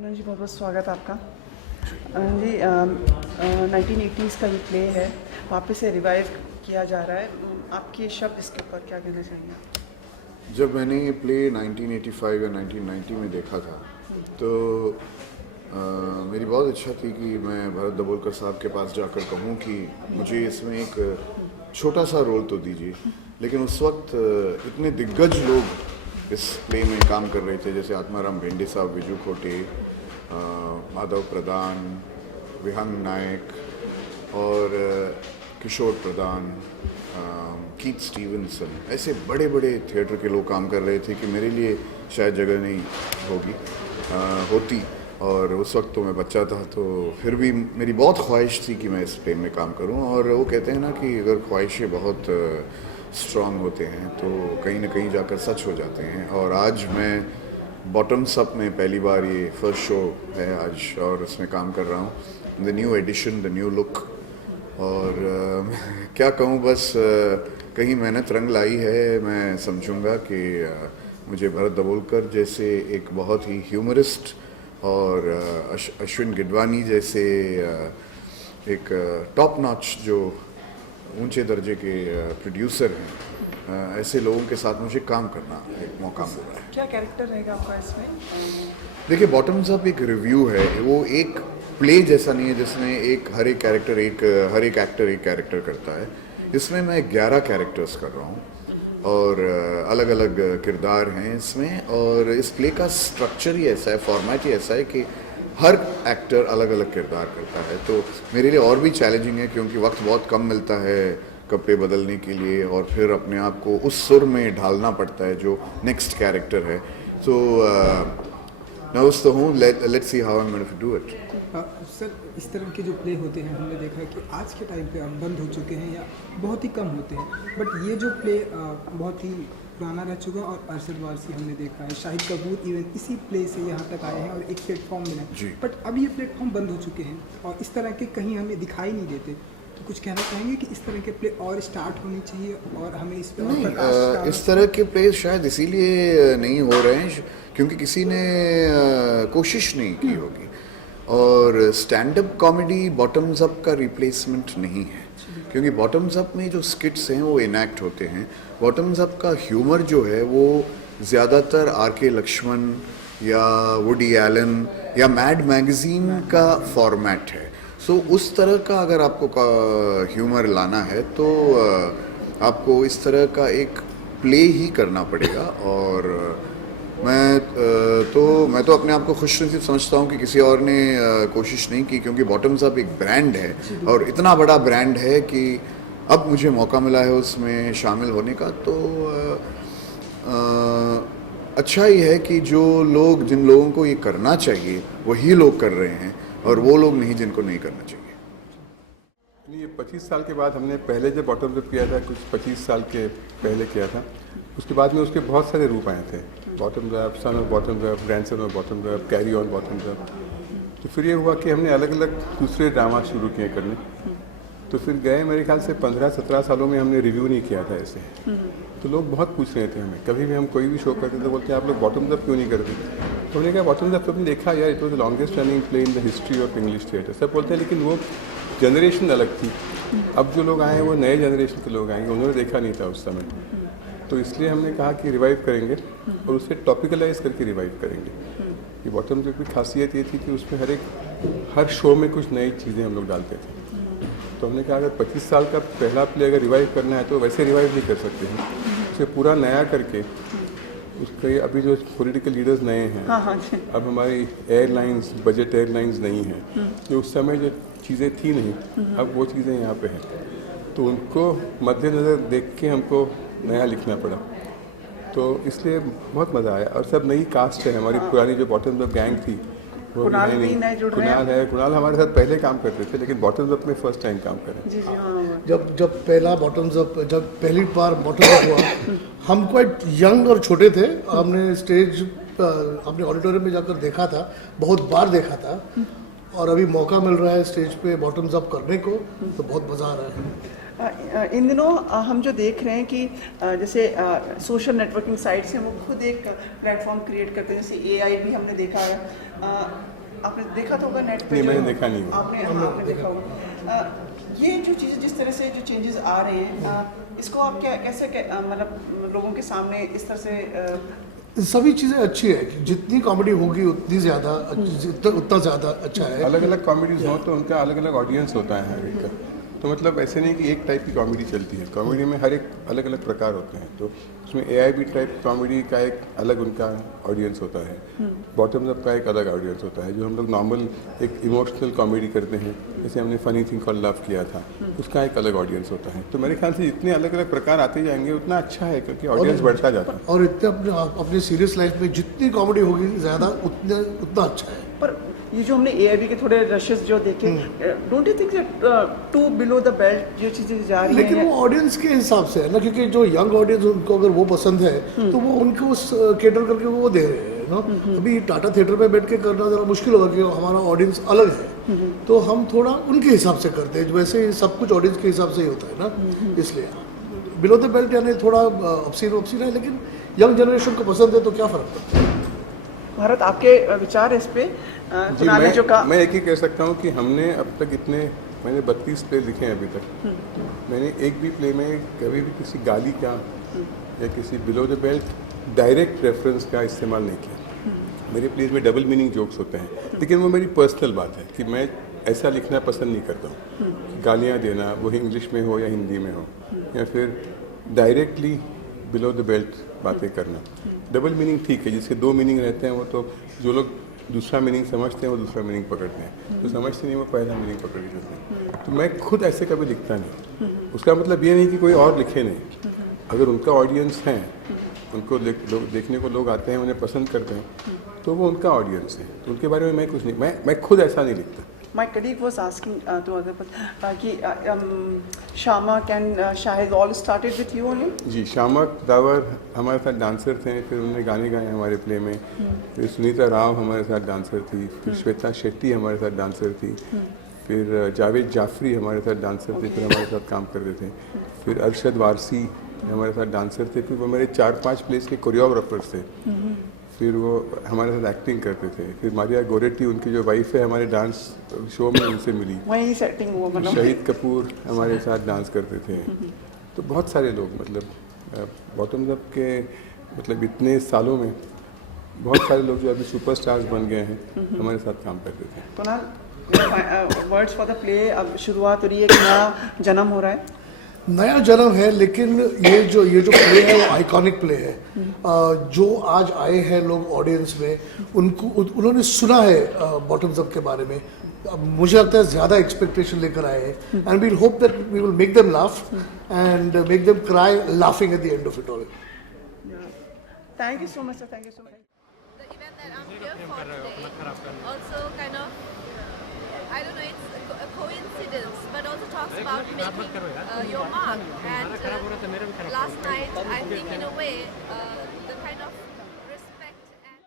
आनंद जी, बहुत बहुत स्वागत है आपका। आनंद जी, 1980s का ये प्ले है, वापस से रिवाइव किया जा रहा है। आपके शब्द इसके ऊपर क्या कहना चाहेंगे? जब मैंने ये प्ले 1985 या 1990 में देखा था तो मेरी बहुत इच्छा थी कि मैं भरत दाभोलकर साहब के पास जाकर कहूँ कि मुझे इसमें एक छोटा सा रोल तो दीजिए। लेकिन उस वक्त इतने दिग्गज लोग इस प्ले में काम कर रहे थे, जैसे आत्माराम भेंडे साहब, विजू खोटे, माधव प्रधान, विहंग नायक और किशोर प्रधान, कीथ स्टीवनसन, ऐसे बड़े बड़े थिएटर के लोग काम कर रहे थे कि मेरे लिए शायद जगह नहीं होती। और उस वक्त तो मैं बच्चा था, तो फिर भी मेरी बहुत ख्वाहिश थी कि मैं इस प्ले में काम करूं। और वो कहते हैं ना कि अगर ख्वाहिशें बहुत स्ट्रांग होते हैं तो कहीं ना कहीं जाकर सच हो जाते हैं। और आज मैं बॉटम्स अप में पहली बार, ये फर्स्ट शो है आज, और उसमें काम कर रहा हूँ। The new edition, the new look. और क्या कहूँ, बस कहीं मेहनत रंग लाई है। मैं समझूंगा कि मुझे भरत दाभोलकर जैसे एक बहुत ही ह्यूमरिस्ट और अश्विन गिडवानी जैसे एक टॉप नॉच जो ऊंचे दर्जे के प्रोड्यूसर हैं, ऐसे लोगों के साथ मुझे काम करना एक मौका मिल रहा है। क्या कैरेक्टर रहेगा आपका इसमें? देखिए, बॉटम्स अप एक रिव्यू है, वो एक प्ले जैसा नहीं है जिसमें हर एक एक्टर एक कैरेक्टर करता है। इसमें मैं 11 कैरेक्टर्स कर रहा हूँ और अलग अलग किरदार हैं इसमें। और इस प्ले का स्ट्रक्चर ही ऐसा है, फॉर्मेट ही ऐसा है कि हर एक्टर अलग अलग किरदार करता है। तो मेरे लिए और भी चैलेंजिंग है, क्योंकि वक्त बहुत कम मिलता है कपड़े बदलने के लिए और फिर अपने आप को उस सुर में ढालना पड़ता है जो नेक्स्ट कैरेक्टर है। तो नर्वस तो हूँ, let's see how I am going to do it. Sir, इस तरह के जो प्ले होते हैं हमने देखा कि आज के टाइम पे अब बंद हो चुके हैं या बहुत ही कम होते हैं, बट ये जो प्ले बहुत ही पुराना रह चुका। और अरशद वारसी हमने देखा है, शाहिद कपूर इवन इसी प्ले से यहाँ तक आए हैं और एक प्लेटफॉर्म मिला, बट अब ये प्लेटफॉर्म बंद हो चुके हैं और इस तरह के कहीं हमें दिखाई नहीं देते। तो कुछ कहना चाहेंगे कि इस तरह के प्ले और स्टार्ट होनी चाहिए और हमें इस पर इस तरह के प्ले शायद इसीलिए नहीं हो रहे हैं क्योंकि किसी ने कोशिश नहीं की होगी। और stand up comedy bottoms up का रिप्लेसमेंट नहीं है, क्योंकि बॉटम्स अप में जो स्किट्स हैं वो इनैक्ट होते हैं। बॉटम्स अप का ह्यूमर जो है वो ज़्यादातर आर.के. लक्ष्मण या वुडी एलन या मैड मैगज़ीन का फॉर्मेट है। सो उस तरह का अगर आपको ह्यूमर लाना है तो आपको इस तरह का एक प्ले ही करना पड़ेगा। और मैं तो अपने आप को खुशनसीब समझता हूँ कि किसी और ने कोशिश नहीं की, क्योंकि बॉटम्स अप एक ब्रांड है और इतना बड़ा ब्रांड है कि अब मुझे मौका मिला है उसमें शामिल होने का। तो अच्छा ही है कि जिन लोगों को ये करना चाहिए वही लोग कर रहे हैं और वो लोग नहीं जिनको नहीं करना चाहिए। ये 25 साल के बाद हमने पहले जब बॉटम्स अप किया था, कुछ 25 साल के पहले किया था, उसके बाद में उसके बहुत सारे रूप आए थे। Bottoms up, son of bottoms up, grandson of bottoms up, carry on bottoms up. तो फिर ये हुआ कि हमने अलग अलग दूसरे ड्रामा शुरू किए करने। तो फिर गए मेरे ख्याल से 15-17 सालों में हमने रिव्यू नहीं किया था ऐसे। तो लोग बहुत पूछ रहे थे हमें, कभी भी हम कोई भी शो करते थे बोलते हैं आप लोग बॉटम्स अप क्यों नहीं करते। तो हमने कहा बॉटम्स अप तुमने देखा यार, it was the longest running play in the history of English theatre. सब बोलते हैं लेकिन वो जनरेशन अलग थी। अब जो लोग आए हैं वो नए जनरेशन के लोग आएंगे, उन्होंने देखा नहीं था उस समय। तो इसलिए हमने कहा कि रिवाइव करेंगे और उसे टॉपिकलाइज करके रिवाइव करेंगे। ये बॉटम्स अप की खासियत ये थी कि उसमें हर शो में कुछ नई चीज़ें हम लोग डालते थे। तो हमने कहा अगर 25 साल का पहला प्ले अगर रिवाइव करना है तो वैसे रिवाइव नहीं कर सकते हैं, उसे पूरा नया करके। उसके अभी जो पॉलिटिकल लीडर्स नए हैं, अब हमारी एयरलाइंस बजट एयरलाइंस नहीं है, जो उस समय जो चीज़ें थी नहीं, अब वो चीज़ें यहाँ पे हैं। तो उनको मद्देनज़र देख के हमको नया लिखना पड़ा। तो इसलिए बहुत मज़ा आया। और सब नई कास्ट है, हमारी पुरानी जो बॉटम्स अप गैंग थी वो कुणाल है। कुणाल हमारे साथ पहले काम करते थे लेकिन बॉटम्स अप में फर्स्ट टाइम काम कर रहे हैं। जब पहली बार बॉटम्स अप हुआ, हम क्वाइट यंग और छोटे थे। हमने स्टेज अपने ऑडिटोरियम में जाकर देखा था, बहुत बार देखा था, और अभी मौका मिल रहा है स्टेज पे बॉटम्स अप करने को, तो बहुत मज़ा आ रहा है। इन दिनों हम जो देख रहे हैं कि जैसे सोशल नेटवर्किंग साइट्स हैं वो खुद एक प्लेटफॉर्म क्रिएट करते हैं, जैसे एआई भी हमने देखा है। आपने देखा तो होगा नेट पे? नहीं, मैंने देखा नहीं। आपने देखा होगा। ये जो चीज़ें जिस तरह से जो चेंजेस आ रहे हैं, इसको आप कैसे मतलब लोगों के सामने इस तरह से सभी चीज़ें अच्छी है कि जितनी कॉमेडी होगी उतनी ज़्यादा उतना ज़्यादा अच्छा है। अलग अलग कॉमेडीज हो तो उनका अलग अलग ऑडियंस होता है हर एक का। तो मतलब ऐसे नहीं कि एक टाइप की कॉमेडी चलती है, कॉमेडी में हर एक अलग अलग प्रकार होते हैं। तो उसमें AIB टाइप कॉमेडी का एक अलग उनका ऑडियंस होता है, बॉटम्स अप का एक अलग ऑडियंस होता है। जो हम लोग नॉर्मल एक इमोशनल कॉमेडी करते हैं, जैसे हमने फनी थिंग कॉल्ड लव किया था, उसका एक अलग ऑडियंस होता है। तो मेरे ख्याल से जितने अलग अलग प्रकार आते जाएंगे उतना अच्छा है, क्योंकि ऑडियंस बढ़ता जाता है। और इतने अपने सीरियस लाइफ में जितनी कॉमेडी होगी ज़्यादा उतना अच्छा है। पर ये जो हमने AIB के थोड़े रशेस जो देखे, don't you think too below the belt ये चीज़ें जा रही लेकिन हैं? वो ऑडियंस के हिसाब से है ना, क्योंकि जो यंग ऑडियंस उनको अगर वो पसंद है तो वो उनको केटर करके वो दे रहे हैं ना। अभी टाटा थिएटर में बैठ के करना ज़रा मुश्किल होगा कि हमारा ऑडियंस अलग है, तो हम थोड़ा उनके हिसाब से करते हैं। वैसे ही सब कुछ ऑडियंस के हिसाब से ही होता है ना, इसलिए बिलो द बेल्ट यानी थोड़ा ऑप्शन है, लेकिन यंग जनरेशन को पसंद है तो क्या फ़र्क पड़ता है। भारत, आपके विचार इस पे? जी, मैं एक ही कह सकता हूँ कि हमने अब तक मैंने 32 प्ले लिखे हैं अभी तक। मैंने एक भी प्ले में कभी भी किसी गाली का या किसी below the belt direct reference का इस्तेमाल नहीं किया। मेरे प्लेज में डबल मीनिंग जोक्स होते हैं, लेकिन वो मेरी पर्सनल बात है कि मैं ऐसा लिखना पसंद नहीं करता हूँ। गालियाँ देना, वो इंग्लिश में हो या हिंदी में हो, या फिर डायरेक्टली बिलो द बेल्ट बातें करना। डबल मीनिंग ठीक है, जिसके 2 मीनिंग रहते हैं वो तो जो लोग दूसरा मीनिंग समझते हैं वो दूसरा मीनिंग पकड़ते हैं, जो समझते नहीं वो पहला मीनिंग पकड़ के चलते हैं। तो मैं खुद ऐसे कभी लिखता नहीं। उसका मतलब ये नहीं कि कोई और लिखे नहीं। अगर उनका ऑडियंस है, उनको देखने को लोग आते हैं, उन्हें पसंद करते हैं, तो वो उनका ऑडियंस है। तो उनके बारे में मैं कुछ नहीं, मैं खुद ऐसा नहीं लिखता। My colleague was asking to other कि Shiamak and Shahid all started with you only? जी, शामक दावर हमारे साथ डांसर थे, फिर उन्होंने गाने गाए हमारे प्ले में। फिर सुनीता राव हमारे साथ डांसर थी, फिर श्वेता शेट्टी हमारे साथ डांसर थी, फिर जावेद जाफरी हमारे साथ डांसर थे, फिर हमारे साथ काम करते थे। फिर अरशद वारसी हमारे साथ डांसर थे, फिर वो मेरे 4-5 प्लेस के कोरियोग्राफर्स थे। फिर वो हमारे साथ एक्टिंग करते थे। फिर मारिया गोरेटी, उनकी जो वाइफ है, हमारे डांस शो में उनसे मिली। वहीं सेटिंग हुआ मतलब? शहीद कपूर हमारे साथ डांस करते थे। तो बहुत सारे लोग, मतलब बॉटम्स अप के मतलब इतने सालों में बहुत सारे लोग जो अभी सुपरस्टार्स बन गए हैं हमारे साथ काम करते थे। Kunal, words for the play, अब शुरुआत हो रही है, एक नया जन्म हो रहा है? नया जन्म है, लेकिन ये जो प्ले है वो आइकॉनिक प्ले है। जो आज आए हैं लोग ऑडियंस में, उन्होंने सुना है बॉटम्स अप के बारे में। मुझे लगता है ज़्यादा एक्सपेक्टेशन लेकर आए हैं, and we'll hope that we will make them laugh and make them cry laughing at the end of it all. Thank you so much sir, thank you so much. The event that I'm here for today also kind of, I don't know, it's a coincidence, but also talks about making your mark. And last night, I think in a way, the kind of